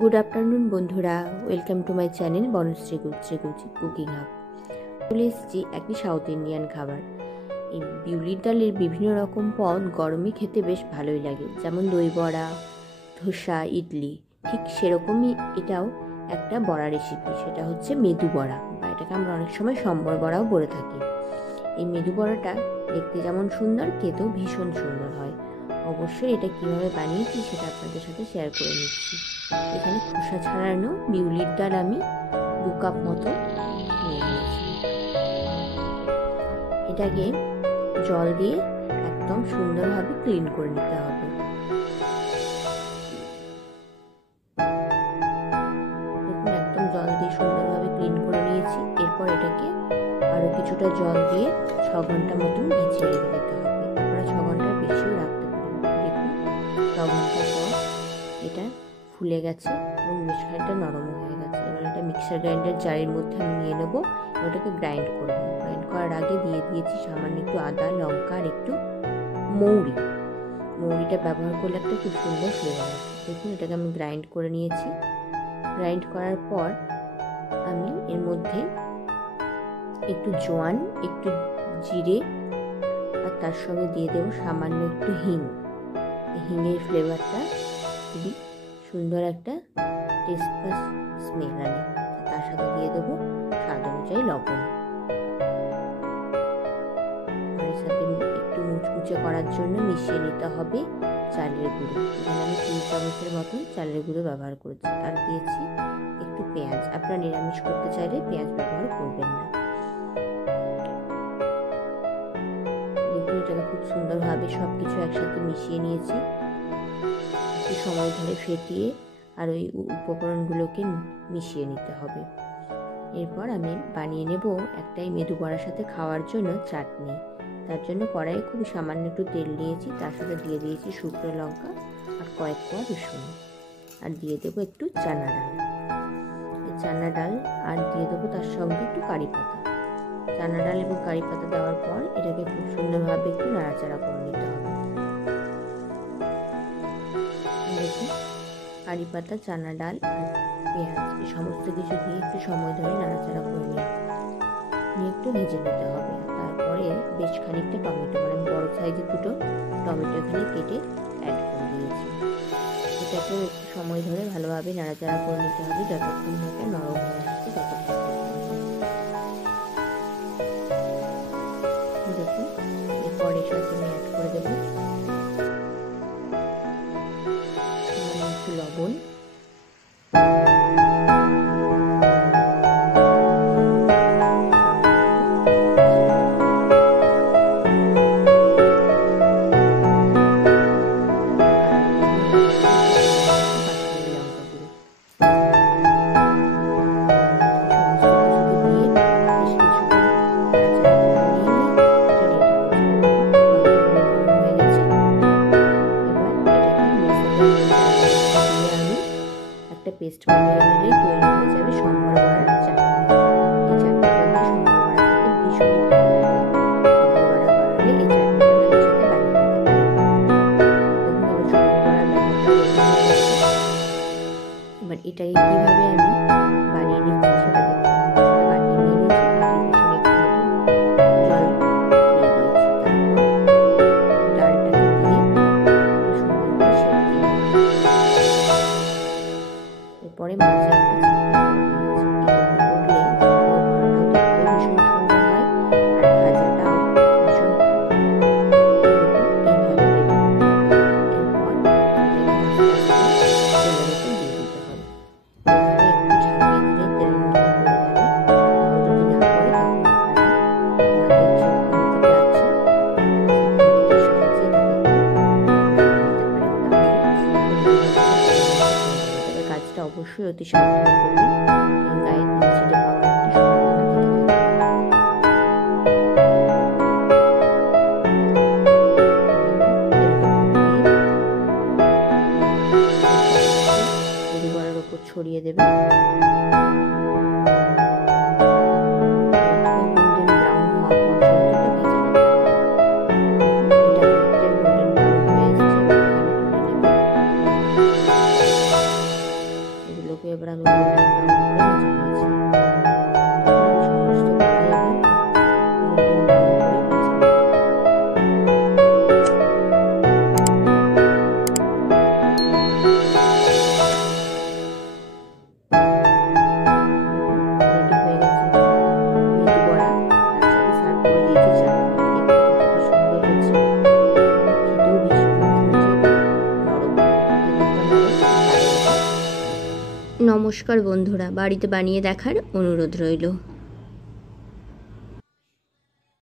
Good afternoon বন্ধুরা, welcome to my channel Banashree cooking hub. চলে এসেছি একটি সাউথ ইন্ডিয়ান খাবার। এই বিউলির ডালের বিভিন্ন রকম পদ গরমে খেতে বেশ ভালোই লাগে, যেমন দই বড়া, ধোসা, ইডলি। ঠিক সেরকমই এটাও একটা বড়া রেসিপি, সেটা হচ্ছে মেদু বড়া, বা এটাকে আমরা অনেক সময় সম্বর বড়াও বলে থাকি। এই মেদু বড়াটা দেখতে যেমন সুন্দর, খেতেও ভীষণ সুন্দর হয়। অবশ্যই এটা কিভাবে বানিয়েছি সেটা আপনাদের সাথে শেয়ার করে নিচ্ছি। এখানে খোসা ছাড়ানো বিউলির ডাল আমি 2 কাপ মতো নিয়ে নিয়েছি। এটাকে জল দিয়ে একদম সুন্দরভাবে ক্লিন করে নিতে হবে। দেখুন, একদম জল দিয়ে সুন্দরভাবে ক্লিন করে নিয়েছি। এরপর এটাকে আরো কিছুটা জল দিয়ে 6 ঘন্টা মতন ভিজিয়ে রেখে দিতে হবে। আপনারা 6 ঘন্টার বেশিও রাখতে পারেন। দেখুন, 6 ঘন্টা পর এটা ফুলে গেছে এবং বেশ খানিকটা নরম হয়ে গেছে। এবার এটা মিক্সার গ্রাইন্ডার জারের মধ্যে আমি নিয়ে নেবো। ওটাকে গ্রাইন্ড করবো। গ্রাইন্ড করার আগে দিয়ে দিয়েছি সামান্য একটু আদা, লঙ্কা আর একটু মৌরিটা ব্যবহার করলে একটা খুব সুন্দর ফ্লেভার আসে। দেখুন, এটাকে আমি গ্রাইন্ড করে নিয়েছি। গ্রাইন্ড করার পর আমি এর মধ্যে একটু জোয়ান, একটু জিরে আর তার সঙ্গে দিয়ে দেবো সামান্য একটু হিং। হিঙের ফ্লেভারটা খুবই সুন্দর একটা টেস্ট বা স্মেল আনে। তার সাথে দিয়ে দেবো স্বাদ অনুযায়ী লবণ। আর এর সাথে একটু মুচমুচে করার জন্য মিশিয়ে নিতে হবে চালের গুঁড়ো। এখানে আমি 3 চামচের মতন চালের গুঁড়ো ব্যবহার করেছি। আর দিয়েছি একটু পেঁয়াজ। আপনারা নিরামিষ করতে চাইলে পেঁয়াজ ব্যবহার করবেন না। দেখুন, এটাকে খুব সুন্দরভাবে সবকিছু একসাথে মিশিয়ে নিয়েছি। একটু সময় ধরে ফেটিয়ে আর ওই উপকরণগুলোকে মিশিয়ে নিতে হবে। এরপর আমি বানিয়ে নেব একটাই মেদু বড়ার সাথে খাওয়ার জন্য চাটনি। তার জন্য কড়াইয়ে খুব সামান্য একটু তেল দিয়েছি। তার সাথে দিয়ে দিয়েছি শুকনো লঙ্কা আর কয়েক কোয়া রসুন। আর দিয়ে দেবো একটু চানা ডাল। এই চানা ডাল আর দিয়ে দেবো তার সঙ্গে একটু কারি পাতা। চানা ডাল এবং কারি পাতা দেওয়ার পর এটাকে খুব সুন্দরভাবে একটু নাড়াচাড়া করে নিতে হবে। দেখুন, কারি পাতা, চানা ডাল আর পেঁয়াজ এই সমস্ত কিছু দিয়ে একটু সময় ধরে নাড়াচাড়া করে নিয়ে একটু ভেজে নিতে হবে। তারপরে বেশ খানিকটা টমেটো, মানে বড় সাইজের 2টো টমেটো এখানে কেটে অ্যাড করে দিয়েছি। এটাকেও একটু সময় ধরে ভালোভাবে নাড়াচাড়া করে নিতে হবে যতক্ষণ না এটা নরম হয়ে আসছে ততক্ষণ। দেখুন, এরপর এর সাথে আমি অ্যাড করে দেবো একটু লবণ, পেস্ট বানিয়ে নিলেই তৈরি হয়ে যাবে সম্বর বড়ার চাটনি। এই চাটনিটা দিয়ে সম্বর বড়া খেতে ভীষণই ভালো লাগে। সম্বর বড়া বানালে এই চাটনিটা সাথে বানিয়ে নিতে পারেন। দেখুন, এবার সম্বর বড়ার ব্যাটারটা এবার এটাকে কিভাবে আমি বানিয়ে নিচ্ছি সেটা দেখুন। বানিয়ে নিয়ে নিয়েছি, পিছনে একটু জল দিয়ে দিয়েছি। তারপর ডালটাকে দিয়ে সুন্দর করে সেঁকে দিয়েছি। এরপরে মাঝে একটা চিমটা করে দিয়েছি। এটা করলে ভীষণ সুন্দর হয় আর ভাজাটাও ভীষণ ভালো। দেখুন, এইভাবে রেডি করতে হবে। এরপর এটাকে আস্তে আস্তে তেলের উপর দিয়ে দিতে হবে। এভাবে একটু ঝাঁকিয়ে দিলে তেলের মধ্যে পড়ে যাবে। আর যদি না পড়ে তখন আপনাদের যে খুন্তিটা আছে সেই খুন্তিটার সাহায্যে এটাকে কাজটা অবশ্যই অতি সাবধানে করবেন। গায়ে ছিটে পাওয়ার একটা সম্ভাবনা থেকে থাকে। মেদু বড়ার উপর ছড়িয়ে দেবেন। গোল্ডেন ব্রাউন হওয়া পর্যন্ত এটা ভেজে নিতে হবে। এটা অনেকটাই গোল্ডেন ব্রাউন হয়ে এসছে। এবার তুলে নেবেন। এবার আমি গোল্ডেন ব্রাউন করে ভেজে নিয়েছি। সমস্ত কড়াই এবার গোল্ডেন ব্রাউন করে ভেজে নেব। রেডি হয়ে গেছে মেথি বড়া, তার সাথে সার্ভ করে দিয়েছি চাটনি। দেখতে কতটা সুন্দর হয়েছে, খেতেও ভীষণ মুচমুচে নরম, ভেতরটা নরম, বাইরেটা। নমস্কার বন্ধুরা, বাড়িতে বানিয়ে দেখার অনুরোধ রইল।